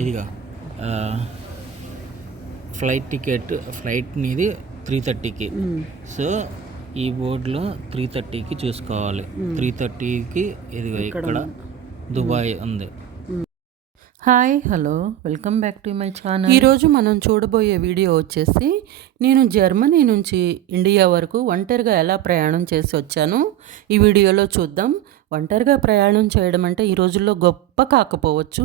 ఇదిగా flight ticket flight నీది three థర్టీకి సో ఈ బోర్డులో త్రీ థర్టీకి చూసుకోవాలి. త్రీ థర్టీకి ఇదిగో ఇక్కడ దుబాయ్ ఉంది. Hi hello. Welcome back to my channel. ఈరోజు మనం చూడబోయే వీడియో వచ్చేసి నేను జర్మనీ నుంచి ఇండియా వరకు ఒంటరిగా ఎలా ప్రయాణం చేసి వచ్చాను ఈ వీడియోలో చూద్దాం. ఒంటరిగా ప్రయాణం చేయడం అంటే ఈ రోజుల్లో గొప్ప కాకపోవచ్చు.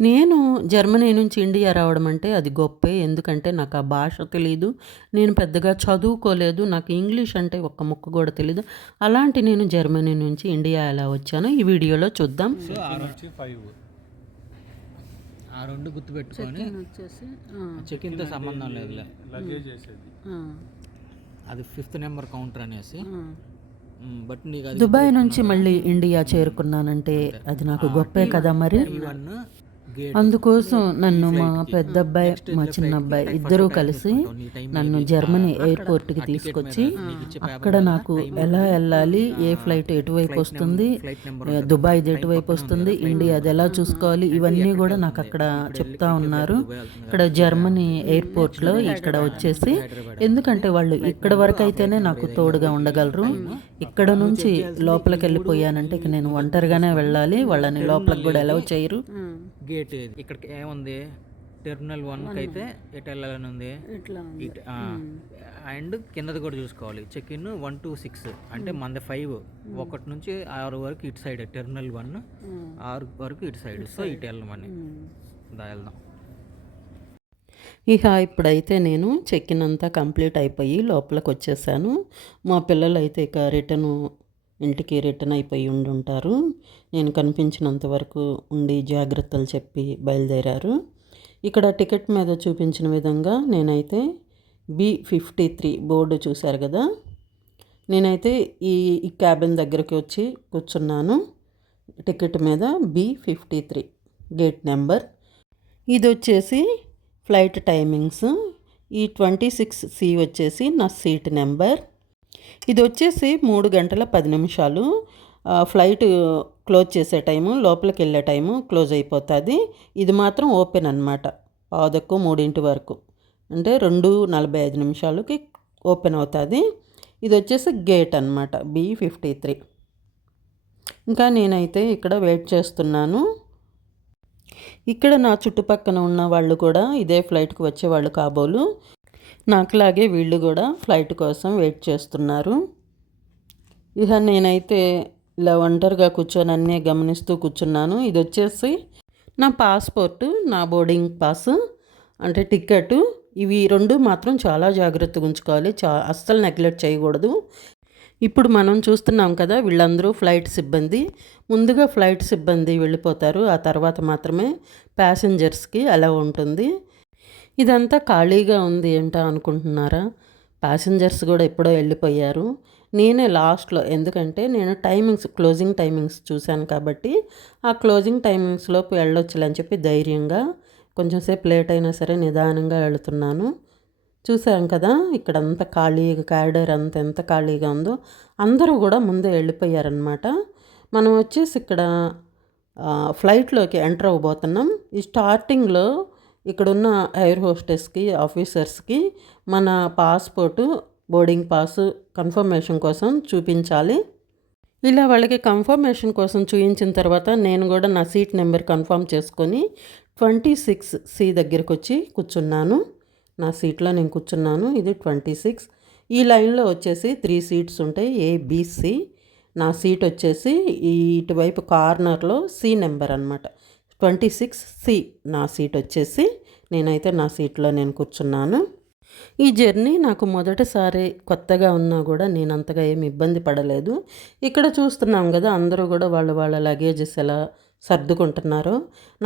నేను జర్మనీ నుంచి ఇండియా రావడం అంటే అది గొప్పే. ఎందుకంటే నాకు ఆ భాష తెలియదు నేను పెద్దగా చదువుకోలేదు. నాకు ఇంగ్లీష్ అంటే ఒక్క ముక్క కూడా తెలియదు అలాంటి నేను జర్మనీ నుంచి ఇండియా ఎలా వచ్చానో ఈ వీడియోలో చూద్దాం. సో ఆ రెండు ఆ రెండు గుర్తుపెట్టుకొని వచ్చేసి చెక్కిన్తో సంబంధం లేదులే. అది ఫిఫ్త్ నెంబర్ కౌంటర్ అనేసి. బట్ నీకు దుబాయ్ నుంచి మళ్ళీ ఇండియా చేరుకున్నానంటే అది నాకు గొప్పే కదా మరి. అందుకోసం నన్ను మా పెద్ద అబ్బాయి మా చిన్న అబ్బాయి ఇద్దరూ కలిసి నన్ను జర్మనీ ఎయిర్పోర్ట్కి తీసుకొచ్చి అక్కడ నాకు ఎలా వెళ్ళాలి ఏ ఫ్లైట్ ఎటువైపు వస్తుంది దుబాయ్ ఎటువైపు వస్తుంది ఇండియా అది ఎలా చూసుకోవాలి ఇవన్నీ కూడా నాకు అక్కడ చెప్తా ఉన్నారు. ఇక్కడ జర్మనీ ఎయిర్పోర్ట్లో ఇక్కడ వచ్చేసి ఎందుకంటే వాళ్ళు ఇక్కడ వరకు అయితేనే నాకు తోడుగా ఉండగలరు. ఇక్కడ నుంచి లోపలికి వెళ్ళిపోయానంటే ఇక నేను ఒంటరిగానే వెళ్ళాలి వాళ్ళని లోపలికి కూడా ఎలా చేయరు గేట్ ఇది. ఇక్కడికి ఏముంది? టెర్మినల్ వన్కి అయితే ఎటు వెళ్ళాలని ఉంది? అండ్ కిందది కూడా చూసుకోవాలి. Check in one two six అంటే మనది ఫైవ్ ఒకటి నుంచి ఆరు వరకు ఇటు సైడ్ టెర్మినల్ వన్ ఆరు వరకు ఇటు సైడ్ సో ఇటు వెళ్ళమని దా వెళ్దాం. ఇక ఇప్పుడైతే నేను చెక్ ఇన్ అంతా కంప్లీట్ అయిపోయి లోపలికి వచ్చేసాను. మా పిల్లలు అయితే ఇక రిటర్న్ ఇంటికి రిటర్న్ అయిపోయి ఉండి ఉంటారు నేను కనిపించినంత వరకు ఉండి జాగ్రత్తలు చెప్పి బయలుదేరారు. ఇక్కడ టికెట్ మీద చూపించిన విధంగా నేనైతే బి ఫిఫ్టీ త్రీ బోర్డు చూశారు కదా. నేనైతే ఈ ఈ క్యాబిన్ దగ్గరికి వచ్చి కూర్చున్నాను. టికెట్ మీద B fifty three gate number. ఇది వచ్చేసి ఫ్లైట్ టైమింగ్స్. ఈ ట్వంటీ సిక్స్ సి వచ్చేసి నా సీట్ నెంబర్. ఇది వచ్చేసి మూడు గంటల పది నిమిషాలు. ఫ్లైట్ క్లోజ్ చేసే టైము లోపలికి వెళ్ళే టైము క్లోజ్ అయిపోతుంది. ఇది మాత్రం ఓపెన్ అనమాట పావుదక్కు మూడింటి వరకు. అంటే రెండు నలభై ఐదు నిమిషాలకి ఓపెన్ అవుతుంది. ఇది వచ్చేసి గేట్ అనమాట బి ఫిఫ్టీ త్రీ. ఇంకా నేనైతే ఇక్కడ వెయిట్ చేస్తున్నాను. ఇక్కడ నా చుట్టుపక్కన ఉన్న వాళ్ళు కూడా ఇదే ఫ్లైట్కి వచ్చేవాళ్ళు కాబోలు. నాకులాగే వీళ్ళు కూడా ఫ్లైట్ కోసం వెయిట్ చేస్తున్నారు. ఇక నేనైతే ఇలా ఒంటరిగా కూర్చొని అన్నీ గమనిస్తూ కూర్చున్నాను. ఇది వచ్చేసి నా పాస్పోర్ట్ నా బోర్డింగ్ పాస్ అంటే టికెట్ ఇవి రెండు మాత్రం చాలా జాగ్రత్తగా ఉంచుకోవాలి. చా అస్సలు నెగ్లెక్ట్ చేయకూడదు. ఇప్పుడు మనం చూస్తున్నాం కదా వీళ్ళందరూ ఫ్లైట్ సిబ్బంది. ముందుగా ఫ్లైట్ సిబ్బంది వెళ్ళిపోతారు. ఆ తర్వాత మాత్రమే ప్యాసింజర్స్కి అలా ఉంటుంది. ఇదంతా ఖాళీగా ఉంది ఏంటా అనుకుంటున్నారా? ప్యాసింజర్స్ కూడా ఎప్పుడో వెళ్ళిపోయారు. నేనే లాస్ట్లో ఎందుకంటే నేను టైమింగ్స్ క్లోజింగ్ టైమింగ్స్ చూశాను కాబట్టి ఆ క్లోజింగ్ టైమింగ్స్ లోపు వెళ్ళొచ్చులే అని చెప్పి ధైర్యంగా కొంచెం సేపు లేట్ అయినా సరే నిదానంగా వెళుతున్నాను. చూసాం కదా ఇక్కడ అంత ఖాళీగా క్యారిడర్ అంత ఎంత ఖాళీగా ఉందో. అందరూ కూడా ముందే వెళ్ళిపోయారనమాట మనం వచ్చేసి ఇక్కడ ఫ్లైట్లోకి ఎంటర్ అవ్వబోతున్నాం. ఈ స్టార్టింగ్లో ఇక్కడున్న ఎయిర్ హోస్టెస్కి ఆఫీసర్స్కి మన పాస్పోర్టు బోర్డింగ్ పాస్ కన్ఫర్మేషన్ కోసం చూపించాలి. ఇలా వాళ్ళకి కన్ఫర్మేషన్ కోసం చూపించిన తర్వాత నేను కూడా నా సీట్ నెంబర్ కన్ఫర్మ్ చేసుకొని ట్వంటీ సిక్స్ సి దగ్గరికి వచ్చి కూర్చున్నాను. నా సీట్లో నేను కూర్చున్నాను. ఇది ట్వంటీ సిక్స్. ఈ లైన్లో వచ్చేసి త్రీ సీట్స్ ఉంటాయి. ఏబిసి నా సీట్ వచ్చేసి ఇటువైపు కార్నర్లో సి నెంబర్ అనమాట ట్వంటీ సిక్స్ సి నా సీట్ వచ్చేసి నేనైతే నా సీట్లో నేను కూర్చున్నాను. ఈ జర్నీ నాకు మొదటిసారి కొత్తగా ఉన్నా కూడా నేను అంతగా ఏమి ఇబ్బంది పడలేదు. ఇక్కడ చూస్తున్నాం కదా అందరూ కూడా వాళ్ళ వాళ్ళ లగేజెస్ ఎలా సర్దుకుంటున్నారు.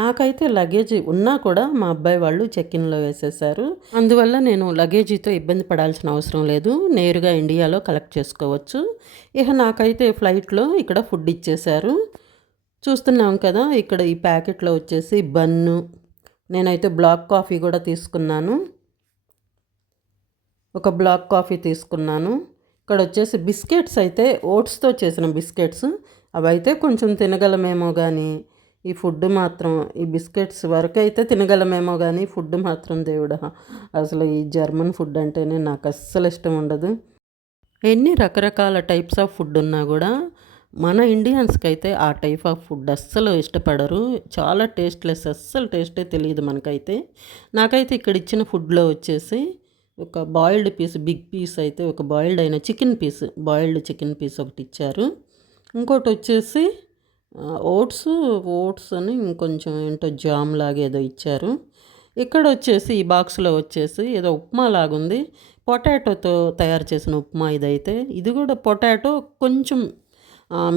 నాకైతే లగేజ్ ఉన్నా కూడా మా అబ్బాయి వాళ్ళు చెక్కిన్లో వేసేసారు అందువల్ల నేను లగేజీతో ఇబ్బంది పడాల్సిన అవసరం లేదు. నేరుగా ఇండియాలో కలెక్ట్ చేసుకోవచ్చు. ఇక నాకైతే ఫ్లైట్లో ఇక్కడ ఫుడ్ ఇచ్చేశారు. చూస్తున్నాం కదా ఇక్కడ ఈ ప్యాకెట్లో వచ్చేసి బన్ను. నేనైతే బ్లాక్ కాఫీ కూడా తీసుకున్నాను. ఒక బ్లాక్ కాఫీ తీసుకున్నాను. ఇక్కడ వచ్చేసి బిస్కెట్స్ అయితే ఓట్స్తో చేసిన బిస్కెట్స్. అవి అయితే కొంచెం తినగలమేమో కానీ ఈ ఫుడ్ మాత్రం ఈ బిస్కెట్స్ వరకు అయితే తినగలమేమో కానీ ఫుడ్ మాత్రం దేవుడా అసలు ఈ జర్మన్ ఫుడ్ అంటేనే నాకు అస్సలు ఇష్టం ఉండదు. ఎన్ని రకరకాల టైప్స్ ఆఫ్ ఫుడ్ ఉన్నా కూడా మన ఇండియన్స్కి అయితే ఆ టైప్ ఆఫ్ ఫుడ్ అస్సలు ఇష్టపడరు. చాలా టేస్ట్లెస్ అస్సలు టేస్టే తెలియదు మనకైతే. నాకైతే ఇక్కడ ఇచ్చిన ఫుడ్లో వచ్చేసి ఒక బాయిల్డ్ పీస్ బిగ్ పీస్ అయితే ఒక బాయిల్డ్ అయిన chicken piece boiled chicken piece ఒకటి ఇచ్చారు. ఇంకోటి వచ్చేసి ఓట్స్ ఓట్స్ అని ఇంకొంచెం ఏంటో జామ్ లాగా ఏదో ఇచ్చారు. ఇక్కడ వచ్చేసి ఈ బాక్స్లో వచ్చేసి ఏదో ఉప్మా లాగుంది. పొటాటోతో తయారు చేసిన ఉప్మా ఇదైతే. ఇది కూడా పొటాటో కొంచెం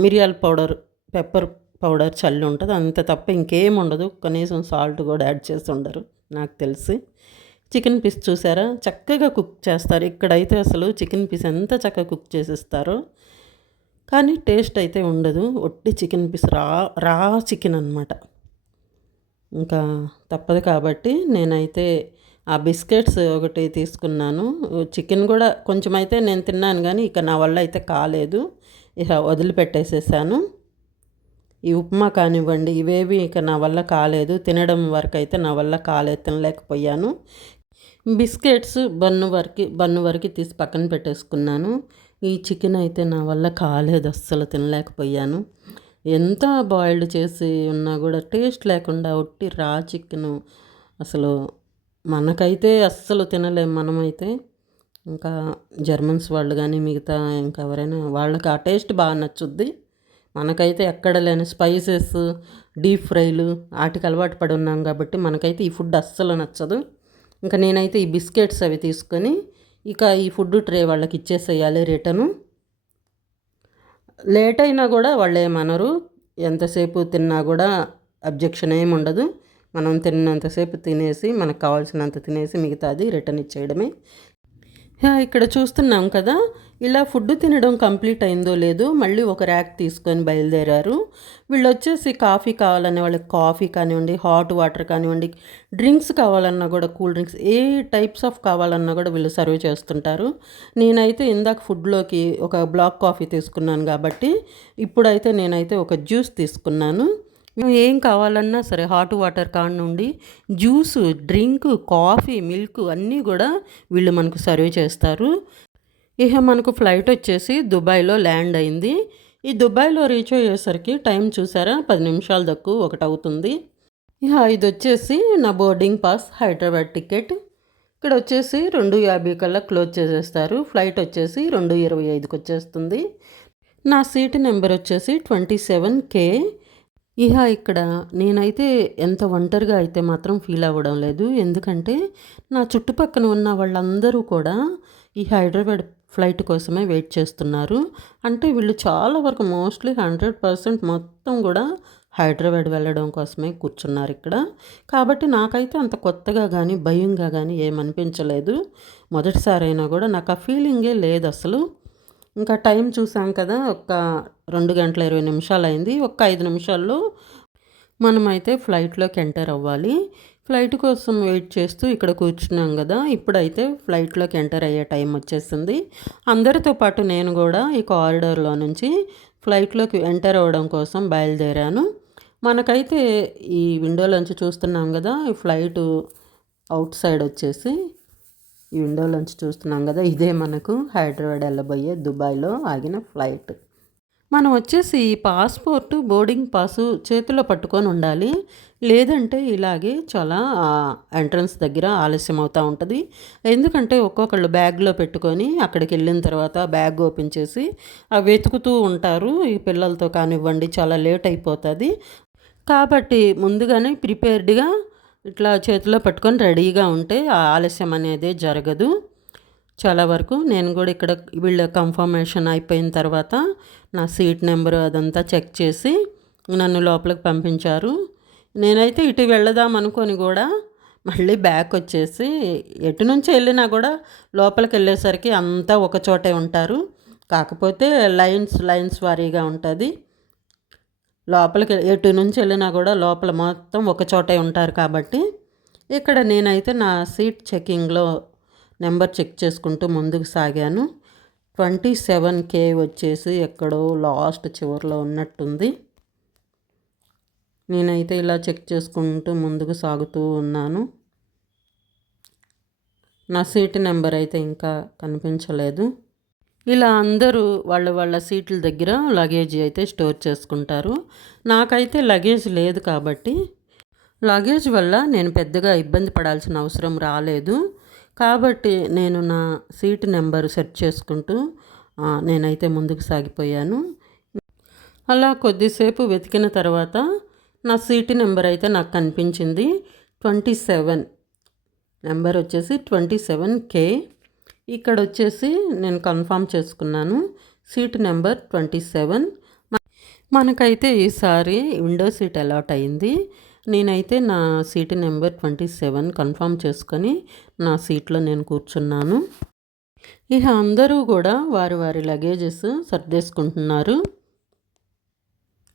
మిరియాల పౌడర్ పెప్పర్ పౌడర్ చల్లి ఉంటుంది. అంత తప్ప ఇంకేం ఉండదు. కనీసం సాల్ట్ కూడా యాడ్ చేసి ఉండరు నాకు తెలిసి. చికెన్ పీస్ చూసారా? చక్కగా కుక్ చేస్తారు. ఇక్కడైతే అసలు చికెన్ పీస్ ఎంత చక్కగా కుక్ చేసిస్తారో. కానీ టేస్ట్ అయితే ఉండదు. ఒట్టి చికెన్ పీస్ రా రా చికెన్ అనమాట ఇంకా తప్పదు కాబట్టి నేనైతే ఆ బిస్కెట్స్ ఒకటి తీసుకున్నాను. చికెన్ కూడా కొంచెం అయితే నేను తిన్నాను కానీ ఇక నా వల్ల అయితే కాలేదు. ఇక వదిలిపెట్టేసేసాను. ఈ ఉప్మా కానివ్వండి ఇవేవి ఇక నా వల్ల కాలేదు. తినడం వరకు అయితే నా వల్ల కాలేదు తినలేకపోయాను. బిస్కెట్స్ బన్ను వరకు బన్ను వరకు తీసి పక్కన పెట్టేసుకున్నాను. ఈ చికెన్ అయితే నా వల్ల కాలేదు అస్సలు తినలేకపోయాను. ఎంత బాయిల్డ్ చేసి ఉన్నా కూడా టేస్ట్ లేకుండా ఒట్టి రా చికెను. అసలు మనకైతే అస్సలు తినలేము మనమైతే. ఇంకా జర్మన్స్ వాళ్ళు కానీ మిగతా ఇంకా ఎవరైనా వాళ్ళకి ఆ టేస్ట్ బాగా నచ్చుద్ది. మనకైతే ఎక్కడ లేని స్పైసెస్ డీప్ ఫ్రైలు వాటికి అలవాటు పడి ఉన్నాం కాబట్టి మనకైతే ఈ ఫుడ్ అస్సలు నచ్చదు. ఇంకా నేనైతే ఈ బిస్కెట్స్ అవి తీసుకొని ఇక ఈ ఫుడ్ ట్రే వాళ్ళకి ఇచ్చేసేయాలి రిటర్ను లేట్ అయినా కూడా వాళ్ళు ఏమనరు. ఎంతసేపు తిన్నా కూడా అబ్జెక్షన్ ఏమి ఉండదు. మనం తిన్నంతసేపు తినేసి మనకు కావాల్సినంత తినేసి మిగతాది రిటర్న్ ఇచ్చేయడమే. ఇక్కడ చూస్తున్నాం కదా. ఇలా ఫుడ్ తినడం కంప్లీట్ అయిందో లేదో మళ్ళీ ఒక ర్యాక్ తీసుకొని బయలుదేరారు. వీళ్ళు వచ్చేసి కాఫీ కావాలనే వాళ్ళకి కాఫీ కానివ్వండి హాట్ వాటర్ కానివ్వండి డ్రింక్స్ కావాలన్నా కూడా కూల్ డ్రింక్స్ ఏ టైప్స్ ఆఫ్ కావాలన్నా కూడా వీళ్ళు సర్వ్ చేస్తుంటారు. నేనైతే ఇందాక ఫుడ్లోకి ఒక బ్లాక్ కాఫీ తీసుకున్నాను కాబట్టి ఇప్పుడైతే నేనైతే ఒక జ్యూస్ తీసుకున్నాను. ఏం కావాలన్నా సరే హాట్ వాటర్ కాడ నుండి జ్యూస్ డ్రింక్ కాఫీ మిల్క్ అన్నీ కూడా వీళ్ళు మనకు సర్వ్ చేస్తారు. ఇక మనకు ఫ్లైట్ వచ్చేసి దుబాయ్లో ల్యాండ్ అయింది. ఈ దుబాయ్లో రీచ్ అయ్యేసరికి టైం చూసారా? పది నిమిషాలు తక్కువ ఒకటి అవుతుంది. ఇక ఇది వచ్చేసి నా బోర్డింగ్ పాస్ హైదరాబాద్ టికెట్. ఇక్కడ వచ్చేసి రెండు యాభై కల్లా క్లోజ్ చేసేస్తారు. ఫ్లైట్ వచ్చేసి రెండు ఇరవై ఐదుకి వచ్చేస్తుంది. నా సీట్ నెంబర్ వచ్చేసి ట్వంటీ సెవెన్ కే. ఇహ ఇక్కడ నేనైతే ఎంత ఒంటరిగా అయితే మాత్రం ఫీల్ అవ్వడం లేదు. ఎందుకంటే నా చుట్టుపక్కన ఉన్న వాళ్ళందరూ కూడా ఈ హైదరాబాద్ ఫ్లైట్ కోసమే వెయిట్ చేస్తున్నారు. అంటే వీళ్ళు చాలా వరకు మోస్ట్లీ హండ్రెడ్ పర్సెంట్ మొత్తం కూడా హైదరాబాద్ వెళ్ళడం కోసమే కూర్చున్నారు ఇక్కడ. కాబట్టి నాకైతే అంత కొత్తగా కానీ భయంగా కానీ ఏమనిపించలేదు. మొదటిసారైనా కూడా నాకు ఆ ఫీలింగే లేదు అసలు. ఇంకా టైం చూసాం కదా ఒక రెండు గంటల ఇరవై నిమిషాలు అయింది ఒక ఐదు నిమిషాల్లో మనమైతే ఫ్లైట్లోకి ఎంటర్ అవ్వాలి. ఫ్లైట్ కోసం వెయిట్ చేస్తూ ఇక్కడ కూర్చున్నాం కదా ఇప్పుడైతే ఫ్లైట్లోకి ఎంటర్ అయ్యే టైం వచ్చేసింది. అందరితో పాటు నేను కూడా ఈ కారిడార్లో నుంచి ఫ్లైట్లోకి ఎంటర్ అవ్వడం కోసం బయలుదేరాను. మనకైతే ఈ విండోలోంచి చూస్తున్నాం కదా ఈ ఫ్లైట్ అవుట్ సైడ్ వచ్చేసి ఈ విండోలోంచి చూస్తున్నాం కదా ఇదే మనకు హైదరాబాద్ వెళ్ళబోయే దుబాయ్లో ఆగిన ఫ్లైట్. మనం వచ్చేసి ఈ బోర్డింగ్ పాసు చేతిలో పట్టుకొని ఉండాలి. లేదంటే ఇలాగే చాలా ఎంట్రన్స్ దగ్గర ఆలస్యం అవుతూ ఉంటుంది. ఎందుకంటే ఒక్కొక్కళ్ళు బ్యాగ్లో పెట్టుకొని అక్కడికి వెళ్ళిన తర్వాత బ్యాగ్ ఓపెన్ చేసి అవి వెతుకుతూ ఉంటారు. ఈ పిల్లలతో కానివ్వండి చాలా లేట్ అయిపోతుంది. కాబట్టి ముందుగానే ప్రిపేర్డ్గా ఇట్లా చేతిలో పట్టుకొని రెడీగా ఉంటే ఆ ఆలస్యం అనేది జరగదు. చాలా వరకు నేను కూడా ఇక్కడ వీళ్ళ కన్ఫర్మేషన్ అయిపోయిన తర్వాత నా సీట్ నెంబర్ అదంతా చెక్ చేసి నన్ను లోపలికి పంపించారు. నేనైతే ఇటు వెళదాం అనుకొని కూడా మళ్ళీ బ్యాక్ వచ్చేసి ఎటు నుంచి వెళ్ళినా కూడా లోపలికి వెళ్ళేసరికి అంతా ఒక చోటే ఉంటారు. కాకపోతే లైన్స్ లైన్స్ వారీగా ఉంటుంది. లోపలికి ఎటు నుంచి వెళ్ళినా కూడా లోపల మొత్తం ఒక చోటే ఉంటారు కాబట్టి ఇక్కడ నేనైతే నా సీట్ చెకింగ్లో నెంబర్ చెక్ చేసుకుంటూ ముందుకు సాగాను. ట్వంటీ సెవెన్ కే వచ్చేసి ఎక్కడో లాస్ట్ చివరిలో ఉన్నట్టుంది. నేనైతే ఇలా చెక్ చేసుకుంటూ ముందుకు సాగుతూ ఉన్నాను. నా సీట్ నెంబర్ అయితే ఇంకా కనిపించలేదు. ఇలా అందరూ వాళ్ళ వాళ్ళ సీట్ల దగ్గర లగేజ్ అయితే స్టోర్ చేసుకుంటారు. నాకైతే లగేజ్ లేదు కాబట్టి లగేజ్ వల్ల నేను పెద్దగా ఇబ్బంది పడాల్సిన అవసరం రాలేదు. కాబట్టి నేను నా సీట్ నెంబర్ సెట్ చేసుకుంటూ నేనైతే ముందుకు సాగిపోయాను. అలా కొద్దిసేపు వెతికిన తర్వాత నా సీట్ నెంబర్ అయితే నాకు కనిపించింది ట్వంటీ సెవెన్. నెంబర్ వచ్చేసి ట్వంటీ సెవెన్ కే. ఇక్కడ వచ్చేసి నేను కన్ఫామ్ చేసుకున్నాను. Seat number twenty seven. మనకైతే ఈసారి విండో సీట్ అలాట్ అయింది. నేనైతే నా seat number twenty seven confirm చేసుకొని నా సీట్లో నేను కూర్చున్నాను. ఇక అందరూ కూడా వారి వారి లగేజెస్ సర్దేసుకుంటున్నారు.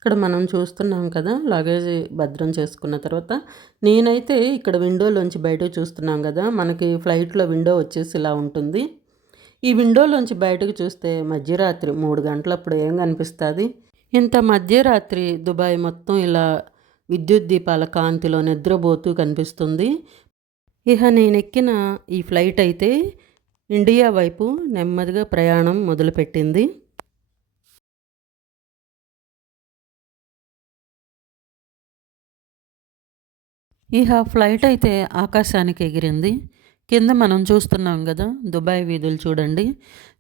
ఇక్కడ మనం చూస్తున్నాం కదా లగేజ్ భద్రం చేసుకున్న తర్వాత. నేనైతే ఇక్కడ విండోలోంచి బయటకు చూస్తున్నాం కదా మనకి ఫ్లైట్లో విండో వచ్చేసి ఇలా ఉంటుంది. ఈ విండోలోంచి బయటకు చూస్తే మధ్యరాత్రి మూడు గంటలప్పుడు ఏం కనిపిస్తుంది? ఇంత మధ్యరాత్రి దుబాయ్ మొత్తం ఇలా విద్యుత్ దీపాల కాంతిలో నిద్రపోతూ కనిపిస్తుంది. ఇహ నేను ఎక్కిన ఈ ఫ్లైట్ అయితే ఇండియా వైపు నెమ్మదిగా ప్రయాణం మొదలుపెట్టింది. ఇహ ఫ్లైట్ అయితే ఆకాశానికి ఎగిరింది. కింద మనం చూస్తున్నాం కదా దుబాయ్ వీధులు చూడండి.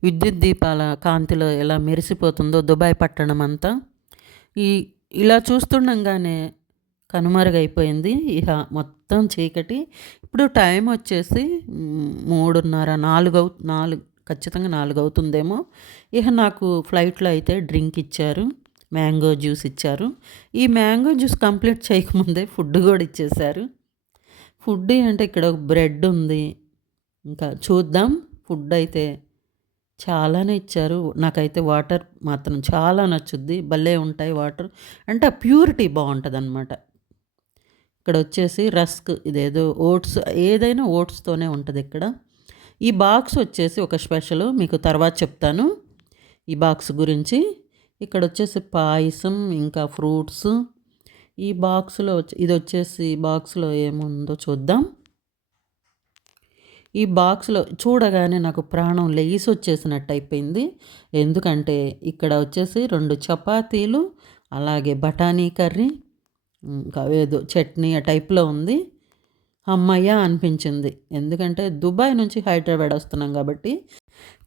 విద్యుత్ దీపాల కాంతిలో ఎలా మెరిసిపోతుందో దుబాయ్ పట్టణం అంతా. ఈ ఇలా చూస్తుండగానే కనుమరుగైపోయింది ఇహ మొత్తం చీకటి. ఇప్పుడు టైం వచ్చేసి మూడున్నర నాలుగు అవు నాలుగు ఖచ్చితంగా నాలుగు అవుతుందేమో ఇహ నాకు ఫ్లైట్లో అయితే డ్రింక్ ఇచ్చారు. మ్యాంగో జ్యూస్ ఇచ్చారు. ఈ మ్యాంగో జ్యూస్ కంప్లీట్ చేయకముందే ఫుడ్ కూడా ఇచ్చేశారు. ఫుడ్ అంటే ఇక్కడ ఒక బ్రెడ్ ఉంది. ఇంకా చూద్దాం. ఫుడ్ అయితే చాలానే ఇచ్చారు. నాకైతే వాటర్ మాత్రం చాలా నచ్చుద్ది. భలే ఉంటాయి వాటర్. అంటే ఆ ప్యూరిటీ బాగుంటుంది అనమాట ఇక్కడ వచ్చేసి రస్క్ ఇదేదో ఓట్స్ ఏదైనా ఓట్స్తోనే ఉంటుంది ఇక్కడ. ఈ బాక్స్ వచ్చేసి ఒక స్పెషల్. మీకు తర్వాత చెప్తాను. ఈ బాక్స్ గురించి ఇక్కడ వచ్చేసి పాయసం ఇంకా ఫ్రూట్స్. ఈ బాక్స్లో ఇది వచ్చేసి బాక్స్లో ఏముందో చూద్దాం. ఈ బాక్స్లో చూడగానే నాకు ప్రాణం లేసి వచ్చేసినట్టు అయిపోయింది ఎందుకంటే ఇక్కడ వచ్చేసి రెండు చపాతీలు అలాగే బఠానీ కర్రీ ఇంకా ఏదో చట్నీ ఆ టైప్లో ఉంది. అమ్మయ్య అనిపించింది. ఎందుకంటే దుబాయ్ నుంచి హైదరాబాద్ వస్తున్నాం కాబట్టి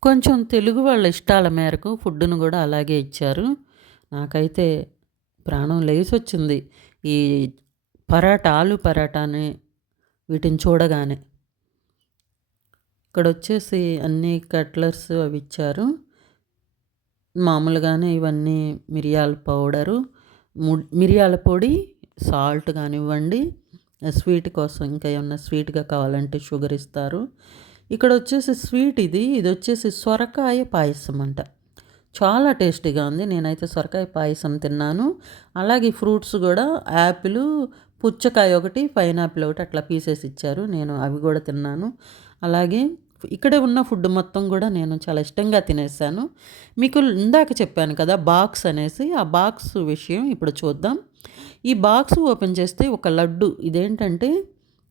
కొంచెం తెలుగు వాళ్ళ ఇష్టాల మేరకు ఫుడ్ను కూడా అలాగే ఇచ్చారు. నాకైతే ప్రాణం లేచి వచ్చింది ఈ పరాటా ఆలు పరాటాని వీటిని చూడగానే. ఇక్కడ వచ్చేసి అన్ని కట్లర్స్ అవి ఇచ్చారు. మామూలుగానే ఇవన్నీ మిరియాల పౌడరు ము- మిరియాల పొడి సాల్ట్ కానివ్వండి స్వీట్ కోసం ఇంకా ఏమన్నా స్వీట్గా కావాలంటే షుగర్ ఇస్తారు. ఇక్కడ వచ్చేసి స్వీట్ ఇది ఇది వచ్చేసి సొరకాయ పాయసం అంట. చాలా టేస్టీగా ఉంది. నేనైతే సొరకాయ పాయసం తిన్నాను. అలాగే ఫ్రూట్స్ కూడా యాపిల్ పుచ్చకాయ ఒకటి పైనాపిల్ ఒకటి అట్లా పీసెస్ ఇచ్చారు. నేను అవి కూడా తిన్నాను. అలాగే ఇక్కడే ఉన్న ఫుడ్ మొత్తం కూడా నేను చాలా ఇష్టంగా తినేసాను. మీకు ఇందాక చెప్పాను కదా బాక్స్ అనేసి. ఆ బాక్స్ విషయం ఇప్పుడు చూద్దాం. ఈ బాక్స్ ఓపెన్ చేస్తే ఒక లడ్డు ఇదేంటంటే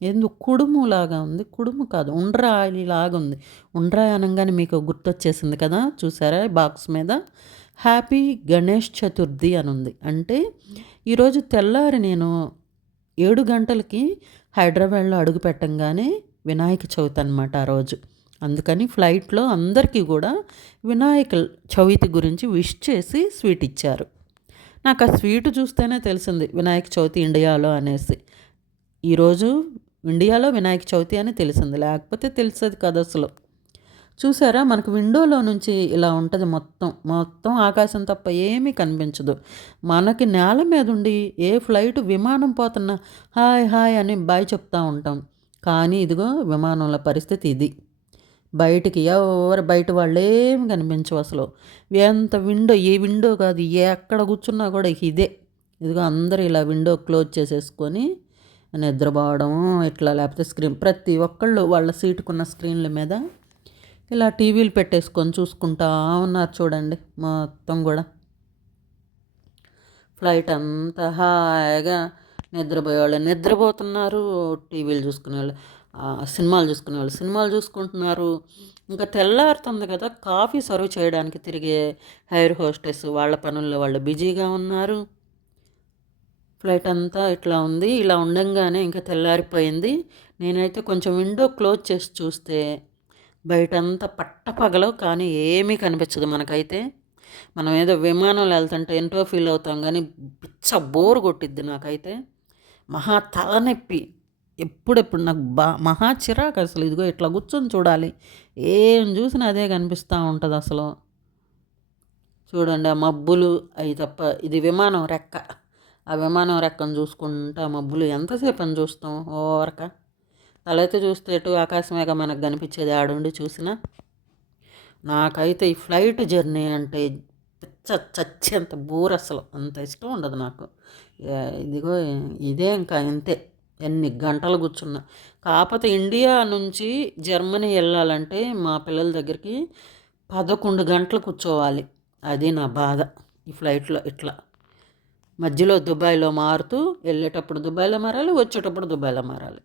ఏందో కుడుము లాగా ఉంది. కుడుము కాదు ఉండ్రాయిలాగా ఉంది. ఉండ్రాయి అనగానే మీకు గుర్తొచ్చేసింది కదా చూసారా బాక్స్ మీద? హ్యాపీ గణేష్ చతుర్థి అని ఉంది. అంటే ఈరోజు తెల్లారి నేను ఏడు గంటలకి హైదరాబాద్లో అడుగు పెట్టంగానే వినాయక చవితి అనమాట ఆ రోజు. అందుకని ఫ్లైట్లో అందరికీ కూడా వినాయక చవితి గురించి విష్ చేసి స్వీట్ ఇచ్చారు. నాకు ఆ స్వీట్ చూస్తేనే తెలిసింది వినాయక చవితి ఇండియాలో అనేసి. ఈరోజు ఇండియాలో వినాయక చవితి అని తెలిసింది లేకపోతే తెలిసేది కదా అసలు. చూసారా మనకు విండోలో నుంచి ఇలా ఉంటుంది మొత్తం. మొత్తం ఆకాశం తప్ప ఏమీ కనిపించదు. మనకి నేల మీద ఉండి ఏ ఫ్లైట్ విమానం పోతున్నా హాయ్ హాయ్ అని బాయ్ చెప్తా ఉంటాం. కానీ ఇదిగో విమానంలో పరిస్థితి ఇది. బయటికి ఎవరు బయట వాళ్ళేం కనిపించవు అసలు. ఎంత విండో ఏ విండో కాదు ఎక్కడ కూర్చున్నా కూడా ఇదే. ఇదిగో అందరూ ఇలా విండో క్లోజ్ చేసేసుకొని నిద్రపోవడం ఇట్లా లేకపోతే స్క్రీన్ ప్రతి ఒక్కళ్ళు వాళ్ళ సీటుకున్న స్క్రీన్ల మీద ఇలా టీవీలు పెట్టేసుకొని చూసుకుంటా ఉన్నారు చూడండి మొత్తం కూడా. ఫ్లైట్ అంతా హాయిగా నిద్రపోయేవాళ్ళు. నిద్రపోతున్నారు టీవీలు చూసుకునే వాళ్ళు సినిమాలు చూసుకునే వాళ్ళు. సినిమాలు చూసుకుంటున్నారు. ఇంకా తెల్లారుతుంది కదా కాఫీ సర్వ్ చేయడానికి తిరిగే హైర్ హోస్టెస్ వాళ్ళ పనుల్లో వాళ్ళు బిజీగా ఉన్నారు. ఫ్లైట్ అంతా ఇట్లా ఉంది. ఇలా ఉండంగానే ఇంకా తెల్లారిపోయింది. నేనైతే కొంచెం విండో క్లోజ్ చేసి చూస్తే బయటంతా పట్టపగలు కానీ ఏమీ కనిపించదు మనకైతే. మనం ఏదో విమానంలో వెళ్తుంటే ఎంతో ఫీల్ అవుతాం కానీ పిచ్చ బోరు కొట్టిద్ది నాకైతే. మహా తలనొప్పి. ఎప్పుడెప్పుడు నాకు బా మహా చిరాకు అసలు. ఇదిగో ఇట్లా కూర్చొని చూడాలి. ఏం చూసినా అదే కనిపిస్తూ ఉంటుంది అసలు. చూడండి ఆ మబ్బులు. అవి తప్ప ఇది విమానం రెక్క. ఆ విమానం రెక్కను చూసుకుంటా ఆ మబ్బులు ఎంతసేపు అని చూస్తాం ఓరక తలైతే చూస్తే ఎటు ఆకాశమేగా మనకు కనిపించేది ఆడుండి చూసినా. నాకైతే ఈ ఫ్లైట్ జర్నీ అంటే పిచ్చ చచ్చేంత బోర్ అసలు. అంత ఇష్టం ఉండదు నాకు. ఇదిగో ఇదే ఇంకా ఇంతే. ఎన్ని గంటలు కూర్చున్నా. కాకపోతే ఇండియా నుంచి జర్మనీ వెళ్ళాలంటే మా పిల్లల దగ్గరికి పదకొండు గంటలు కూర్చోవాలి. అది నా బాధ ఈ ఫ్లైట్లో ఇట్లా. మధ్యలో దుబాయ్లో మారుతూ వెళ్ళేటప్పుడు దుబాయ్లో మారాలి వచ్చేటప్పుడు దుబాయ్లో మారాలి.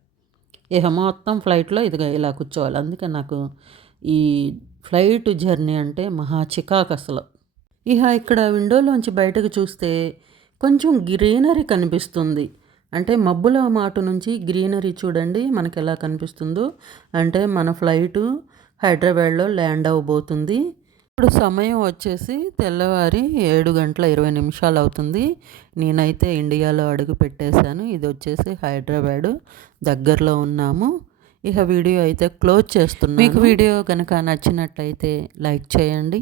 ఇక మొత్తం ఫ్లైట్లో ఇదిగా ఇలా కూర్చోవాలి. అందుకే నాకు ఈ ఫ్లైట్ జర్నీ అంటే మహా చికాకు అసలు. ఇక ఇక్కడ విండోలోంచి బయటకు చూస్తే కొంచెం గ్రీనరీ కనిపిస్తుంది. అంటే మబ్బుల మాటు నుంచి గ్రీనరీ చూడండి మనకి ఎలా కనిపిస్తుందో. అంటే మన ఫ్లైటు హైదరాబాద్లో ల్యాండ్ అవ్వబోతుంది. ఇప్పుడు సమయం వచ్చేసి తెల్లవారి ఏడు గంటల ఇరవై నిమిషాలు అవుతుంది. నేనైతే ఇండియాలో అడుగు పెట్టేశాను. ఇది వచ్చేసి హైదరాబాదు దగ్గరలో ఉన్నాము. ఇక వీడియో అయితే క్లోజ్ చేస్తున్నాను. మీకు వీడియో కనుక నచ్చినట్లయితే లైక్ చేయండి.